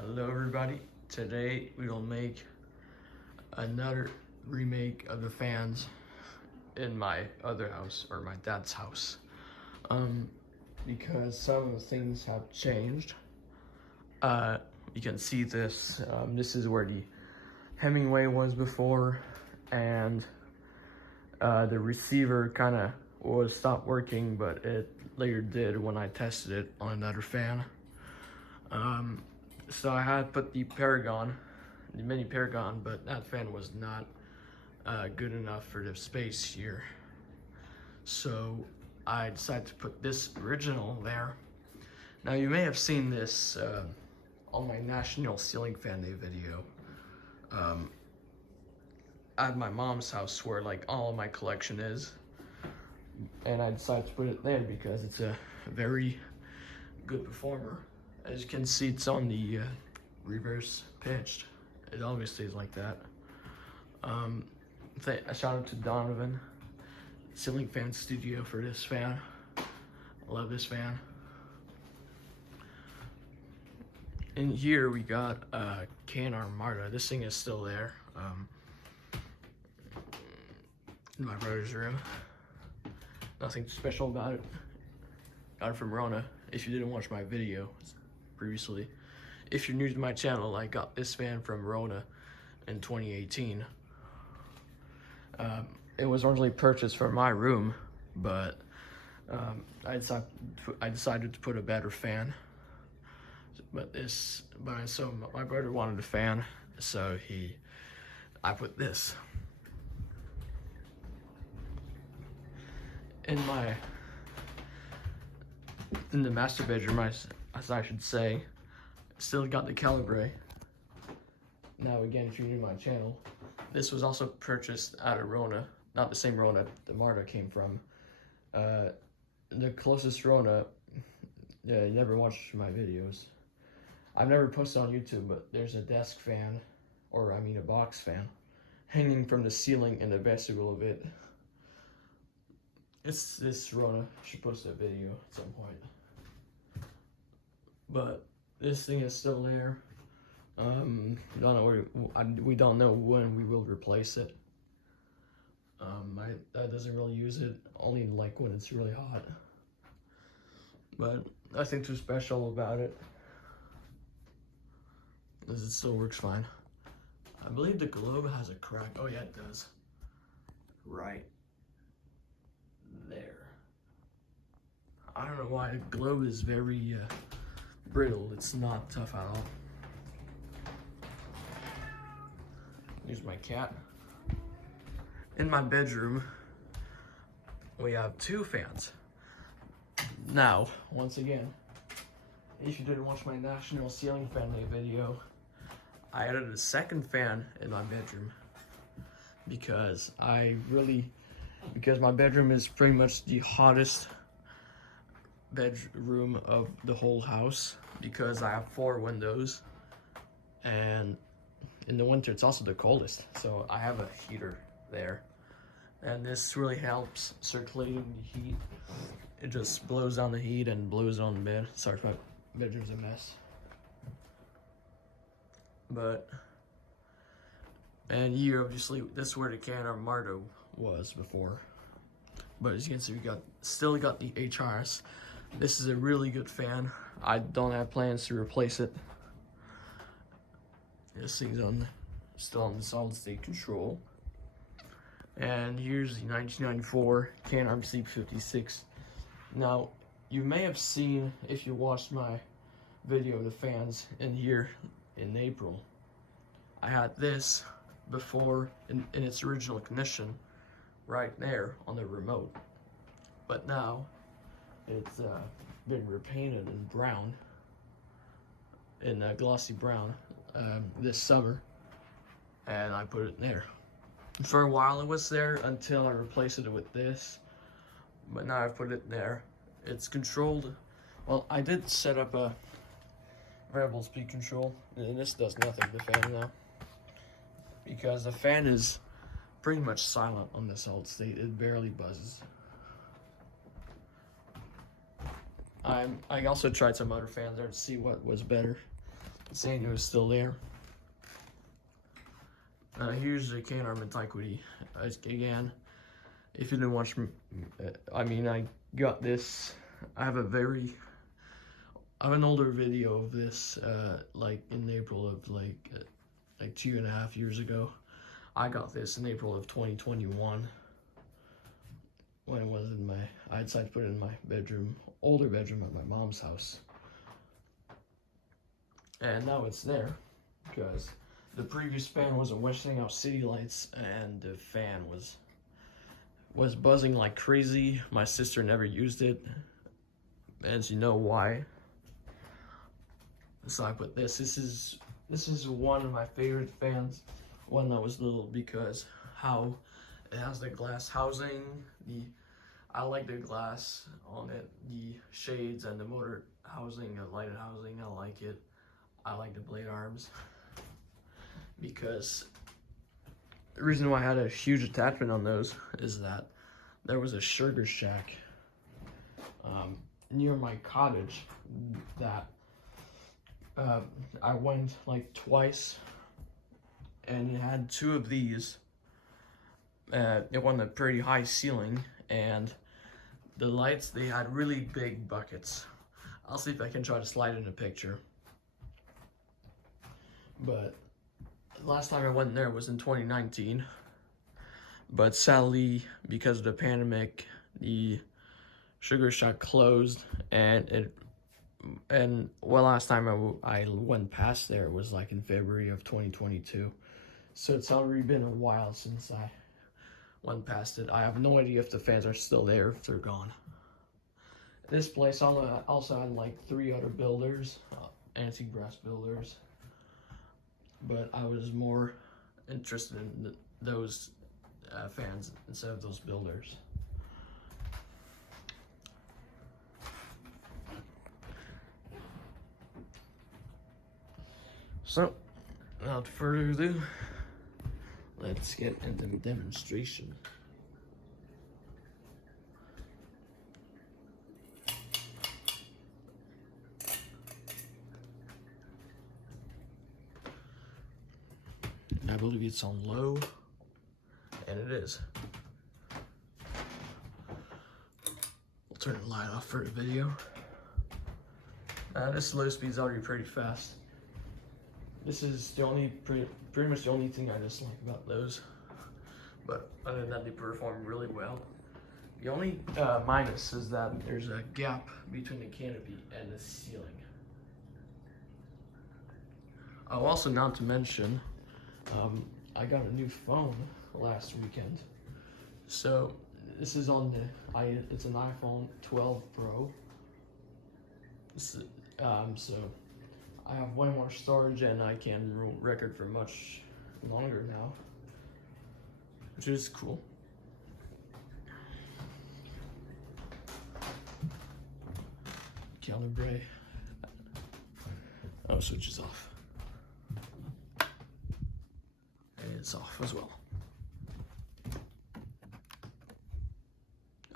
Hello everybody, today we will make another remake of the fans in my other house, or my dad's house, because some of the things have changed. You can see this, this is where the Hemingway was before, and the receiver kind of was stopped working, but it later did when I tested it on another fan. So I had put the Paragon, the mini Paragon, but that fan was not good enough for the space here. So I decided to put this original there. Now you may have seen this on my National Ceiling Fan Day video at my mom's house, where like all of my collection is. And I decided to put it there because it's a very good performer. As you can see, it's on the reverse pitched. It always stays like that. A shout out to Donovan Ceiling Fan Studio for this fan. I love this fan. In here we got K&R Marta. This thing is still there in my brother's room. Nothing special about it. Got it from Rona. If you didn't watch my video previously, if you're new to my channel, I got this fan from Rona in 2018. It was originally purchased for my room, but I decided to put a better fan. So my brother wanted a fan, so I put this. In the master bedroom, as I should say, still got the Calibre. Now again, if you're new to my channel, this was also purchased at a Rona, not the same Rona the Marta came from. The closest Rona, you never watched my videos. I've never posted on YouTube, but there's a desk fan, or I mean a box fan, hanging from the ceiling in the vestibule of it. It's this Rona. Should post a video at some point. But this thing is still there. We don't know when we will replace it. My dad doesn't really use it, only like when it's really hot. But nothing too special about it, as it still works fine. I believe the globe has a crack. Oh yeah, it does. Right there. I don't know why the globe is very brittle. It's not tough at all. Here's my cat. In my bedroom, we have two fans. Now, once again, if you didn't watch my National Ceiling Fan Day video, I added a second fan in my bedroom because my bedroom is pretty much the hottest bedroom of the whole house, because I have 4 windows, and in the winter it's also the coldest, so I have a heater there, and this really helps circulating the heat. It just blows down the heat and blows on the bed. Sorry if my bedroom's a mess. And here, obviously, this is where the K&R Marta was before. But as you can see, we still got the HRS. This is a really good fan. I don't have plans to replace it. This thing's still on the solid state control. And here's the 1994 K&R Sleep 56. Now, you may have seen, if you watched my video of the fans in here in April, I had this before in its original condition right there on the remote. But now it's been repainted in brown, in glossy brown, this summer, and I put it there. For a while it was there until I replaced it with this, but now I've put it there. It's controlled. Well, I did set up a variable speed control, and this does nothing to the fan now, because the fan is pretty much silent on the solid state. It barely buzzes. I also tried some other fans there to see what was better. saying it was still there. Here's the Can-Am Antiquity. Again, if you didn't watch, I got this. I have an older video of this, like in April of like 2.5 years ago. I got this in April of 2021. When it was I decided to put it in my bedroom, older bedroom at my mom's house. And now it's there, because the previous fan wasn't washing out city lights, and the fan was buzzing like crazy. My sister never used it, as you know why. So I put this. This is one of my favorite fans when I was little, because how it has the glass housing. I like the glass on it, the shades and the motor housing, the lighted housing. I like it. I like the blade arms, because the reason why I had a huge attachment on those is that there was a Sugar Shack near my cottage that I went like twice, and it had 2 of these. It won a pretty high ceiling, and the lights, they had really big buckets. I'll see if I can try to slide in a picture. But last time I went there was in 2019. But sadly, because of the pandemic, the Sugar Shack closed, and last time I went past there was like in February of 2022. So it's already been a while since I went past it. I have no idea if the fans are still there, if they're gone. This place also had like 3 other builders, antique brass builders, but I was more interested in those fans instead of those builders. So, without further ado, let's get into the demonstration. I believe it's on low, and it is. We'll turn the light off for the video. This low speed's already pretty fast. This is the pretty much the only thing I dislike about those. But other than that, they perform really well. The only minus is that there's a gap between the canopy and the ceiling. Oh, also, not to mention, I got a new phone last weekend. So this is on it's an iPhone 12 Pro. So I have way more storage, and I can record for much longer now, which is cool. Calibrate. Oh, switch is off. And it's off as well.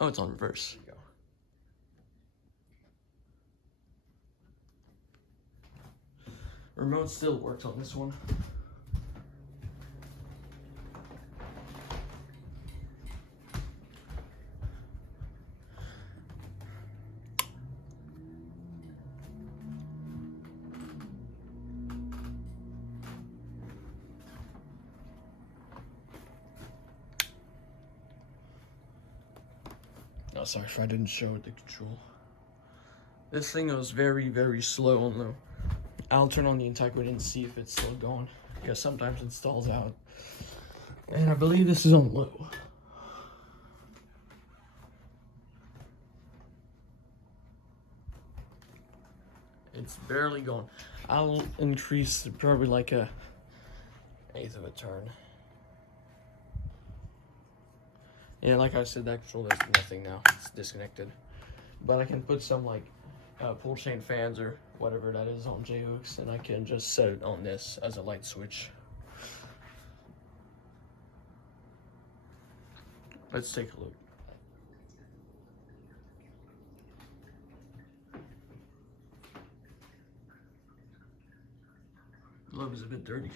Oh, it's on reverse. There you go. Remote still works on this one. Oh, sorry if I didn't show it the control. This thing goes very, very slow on the. I'll turn on the Antiquity and see if it's still going, because sometimes it stalls out. And I believe this is on low. It's barely going. I'll increase probably like a 1/8 of a turn. Yeah, like I said, that control does nothing now. It's disconnected. But I can put some like pull chain fans or whatever that is on J-hooks, and I can just set it on this as a light switch. Let's take a look. glove is a bit dirty.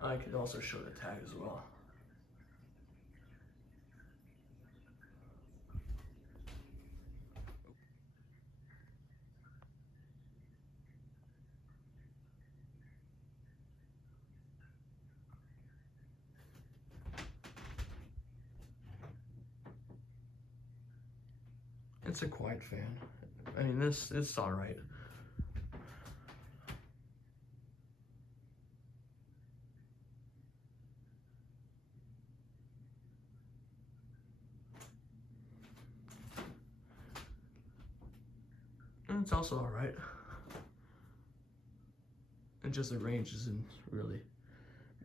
I could also show the tag as well. It's a quiet fan. I mean, it's all right. And it's also all right. And just the range isn't really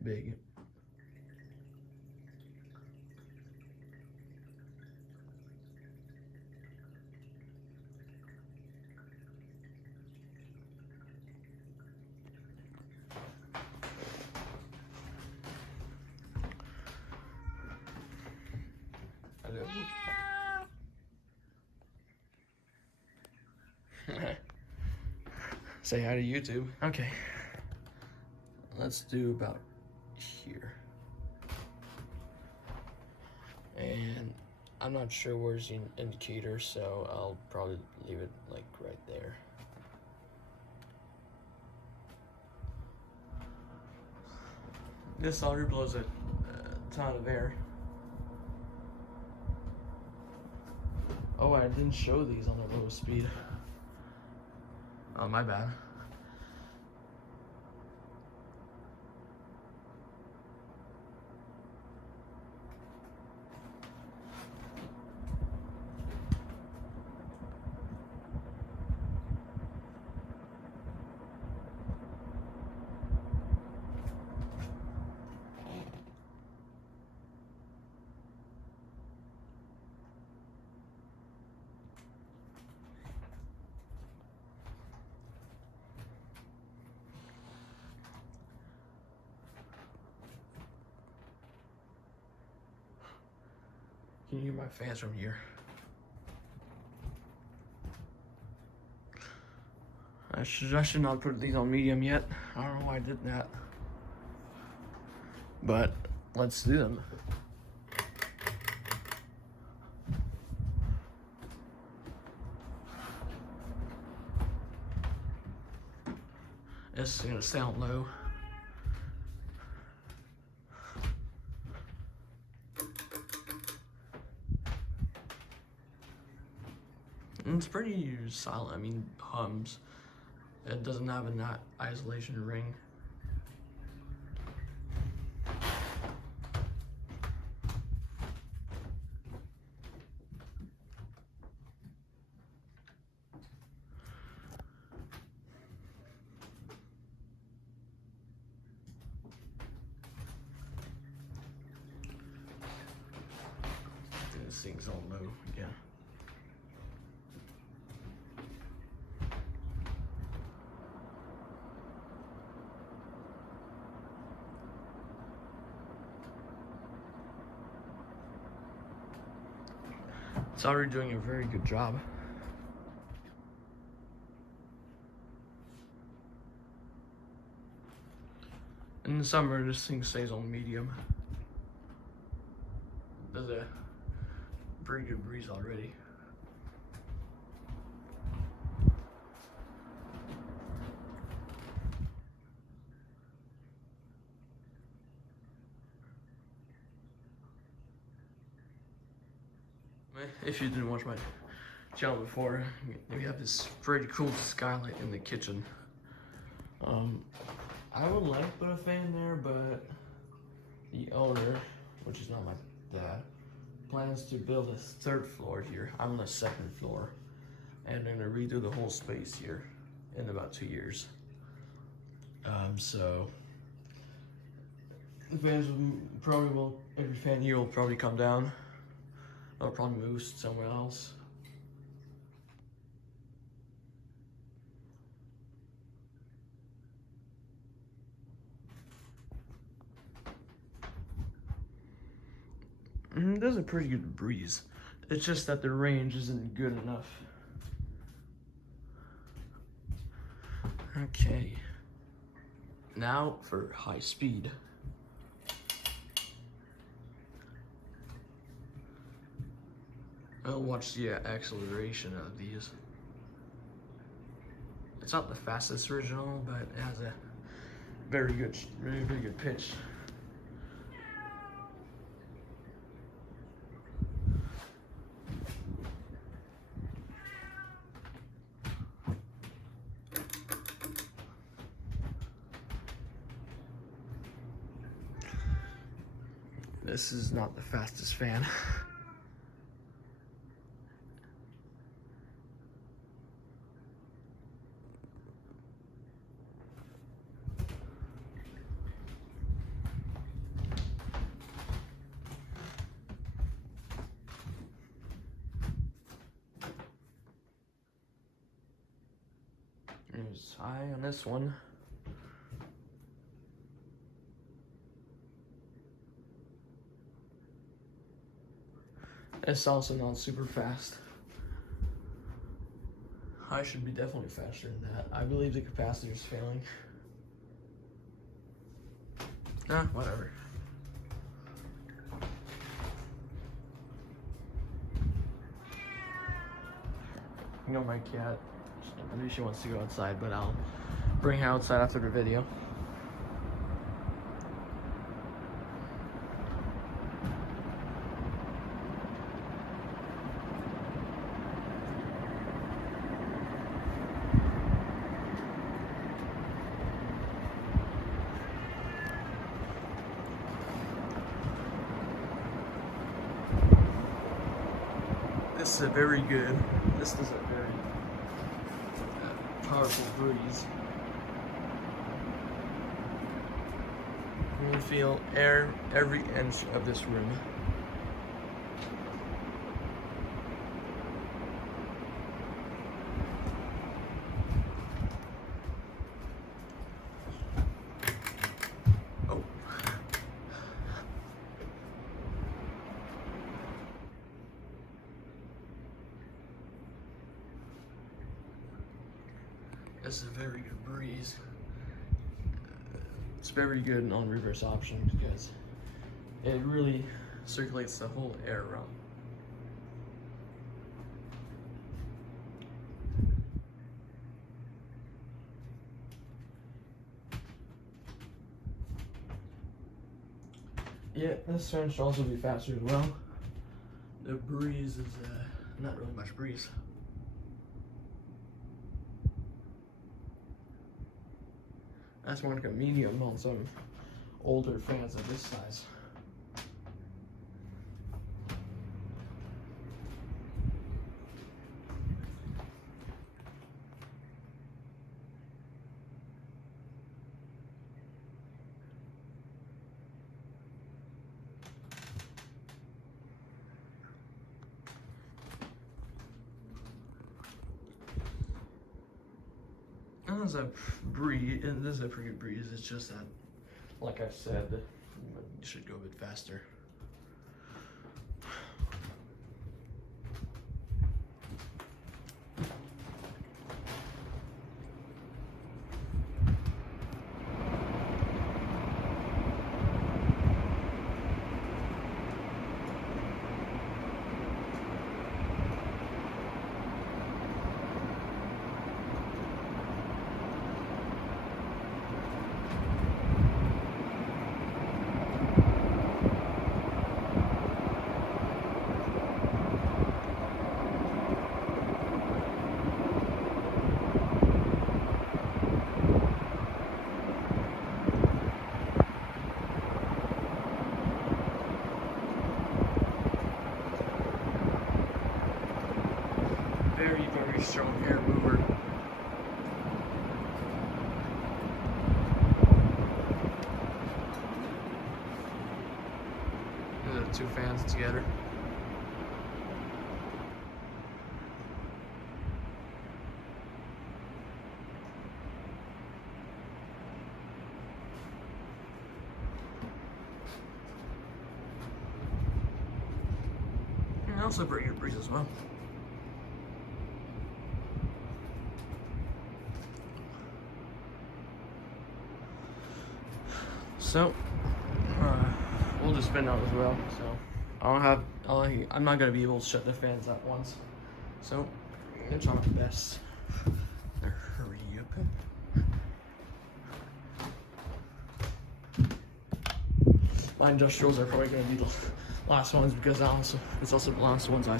big. Say hi to YouTube. Okay. Let's do about here. And I'm not sure where's the indicator, so I'll probably leave it like right there. This solder blows a ton of air. Oh, I didn't show these on the low speed. Oh, my bad. Can you hear my fans from here? I should not put these on medium yet. I don't know why I did that. But let's do them. This is gonna sound low. And it's pretty silent. I mean, hums. It doesn't have an isolation ring. This thing's all low again. It's already doing a very good job. In the summer, this thing stays on medium. There's a pretty good breeze already. If you didn't watch my channel before, we have this pretty cool skylight in the kitchen. I would like to put a fan there, but the owner, which is not my dad, plans to build a third floor here. I'm on the second floor, and they're gonna redo the whole space here in about 2 years. So the fans will every fan here will probably come down. I'll probably move somewhere else. There's a pretty good breeze. It's just that the range isn't good enough. Okay. Now for high speed. I'll watch the acceleration of these. It's not the fastest original, but it has a very good pitch. This is not the fastest fan. There's high on this one. It's also not super fast. I should be definitely faster than that. I believe the capacitor is failing. Whatever. You know my cat, maybe she wants to go outside, but I'll bring her outside after the video. This is a very good, this is a very powerful breeze. You can feel air every inch of this room. Oh. This is a very good breeze. It's very good on reverse option because it really circulates the whole air around. Yeah, this fan should also be faster as well. The breeze is not really much breeze. That's more like a medium on some older fans of this size. This is a breeze, and this is a pretty good breeze. It's just that, like I said, you should go a bit faster. Very strong air mover. These are two fans together. And also very good breeze as well. So we'll just spin out as well. So I'm not gonna be able to shut the fans at once. So I'm gonna try my best. Hurry up. My industrials are probably gonna be the last ones because it's also the last ones I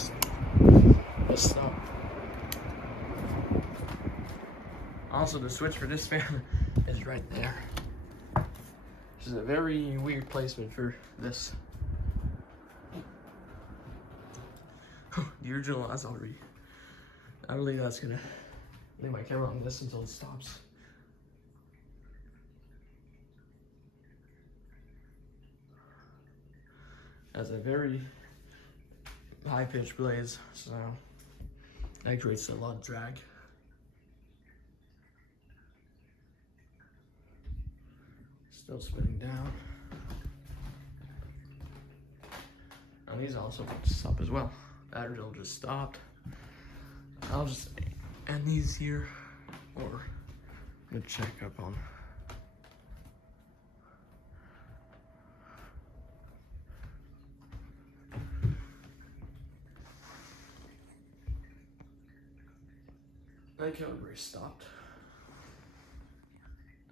stop. Also, the switch for this fan is right there. Which is a very weird placement for this. The original has already. I believe that's gonna leave my camera on this until it stops. Has a very high pitched blaze, so that creates a lot of drag. Still spinning down. And these also stop as well. That drill just stopped. I'll just end these here, or I'm gonna check up on. That calibre stopped.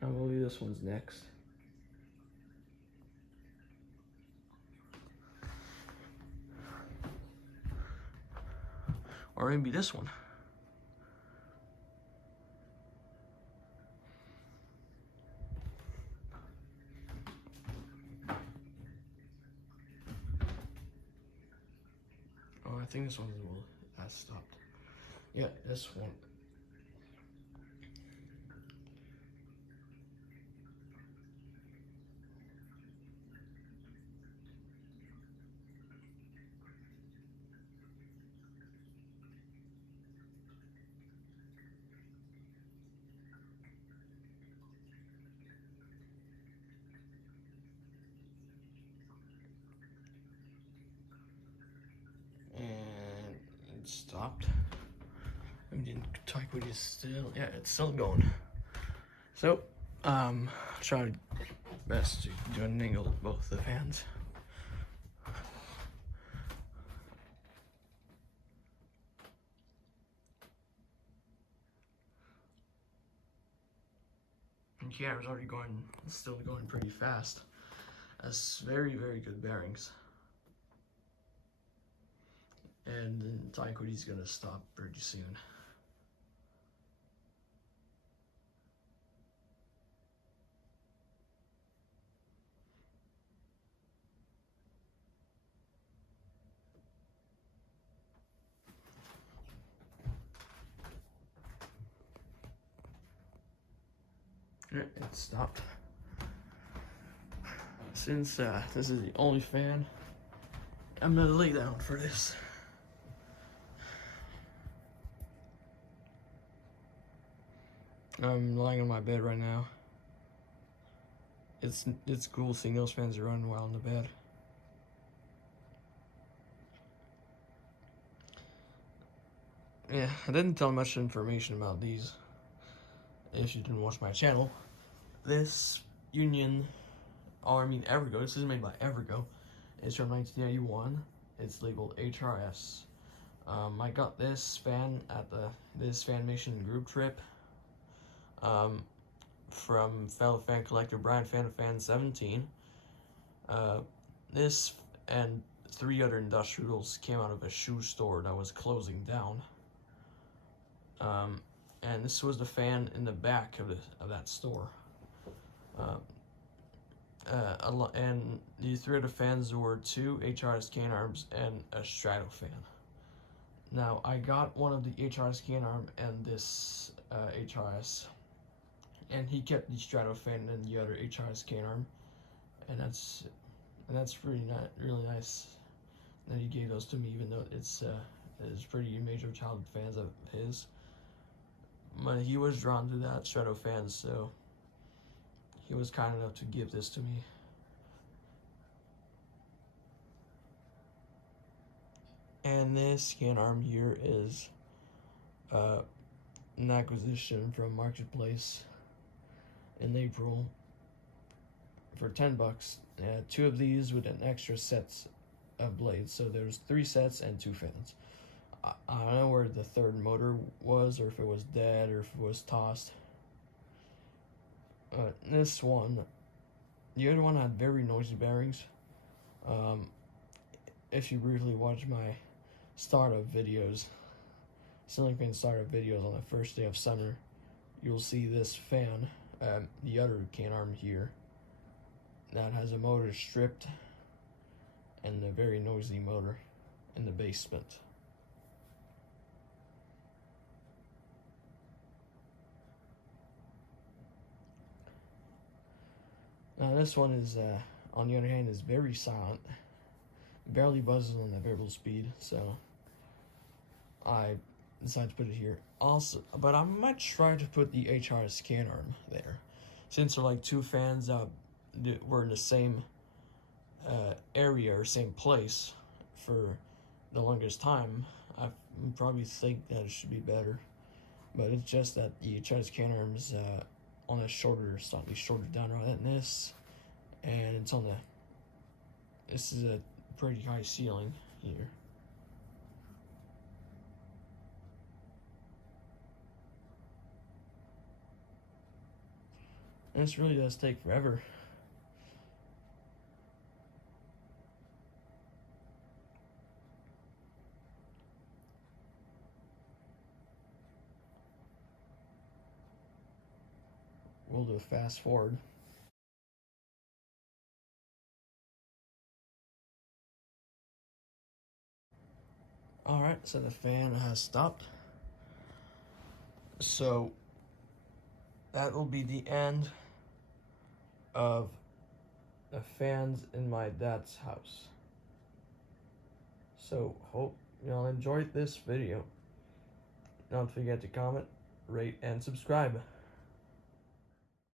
I believe this one's next. Or maybe this one. Oh, I think this one will. That stopped. Yeah, this one. And it stopped. I mean, Taekwondo is still, yeah, it's still going. So, try best to do an angle of both the fans. And camera's already going, still going pretty fast. That's very, very good bearings. And then Taekwondo is gonna stop pretty soon. It stopped. Since this is the only fan, I'm gonna lay down for this. I'm lying on my bed right now. It's cool seeing those fans run while in the bed. Yeah, I didn't tell much information about these. If you didn't watch my channel, this Evergo. This is made by Evergo. It's from 1991. It's labeled HRS. I got this fan at this Fanimation group trip. From fellow fan collector Brian Fan 17. This and 3 other industrials came out of a shoe store that was closing down. And this was the fan in the back of that store. And the 3 other fans were 2 HRS K&R's and a Strato fan. Now, I got one of the HRS K&R and this HRS, and he kept the Strato fan and the other HRS K&R, and that's really nice that he gave those to me, even though it's pretty major childhood fans of his. But he was drawn to that Strato fan, so he was kind enough to give this to me. And this K&R here is an acquisition from Marketplace in April. for $10. 2 of these with an extra sets of blades. So there's 3 sets and 2 fans. I don't know where the third motor was, or if it was dead, or if it was tossed. This one, the other one had very noisy bearings. If you briefly watch my startup videos, ceiling fan startup videos on the first day of summer, you'll see this fan, the other can arm here, that has a motor stripped and a very noisy motor in the basement. Now this one is, on the other hand, is very silent. Barely buzzes on the variable speed, so I decided to put it here. Also, but I might try to put the HRS can arm there, since they're like 2 fans that were in the same area or same place for the longest time. I probably think that it should be better, but it's just that the HRS can arm is on a shorter, slightly shorter down rod than this, and it's on the. This is a pretty high ceiling here. And this really does take forever. We'll do a fast forward. Alright, so the fan has stopped. So that will be the end of the fans in my dad's house. So hope y'all enjoyed this video. Don't forget to comment, rate, and subscribe.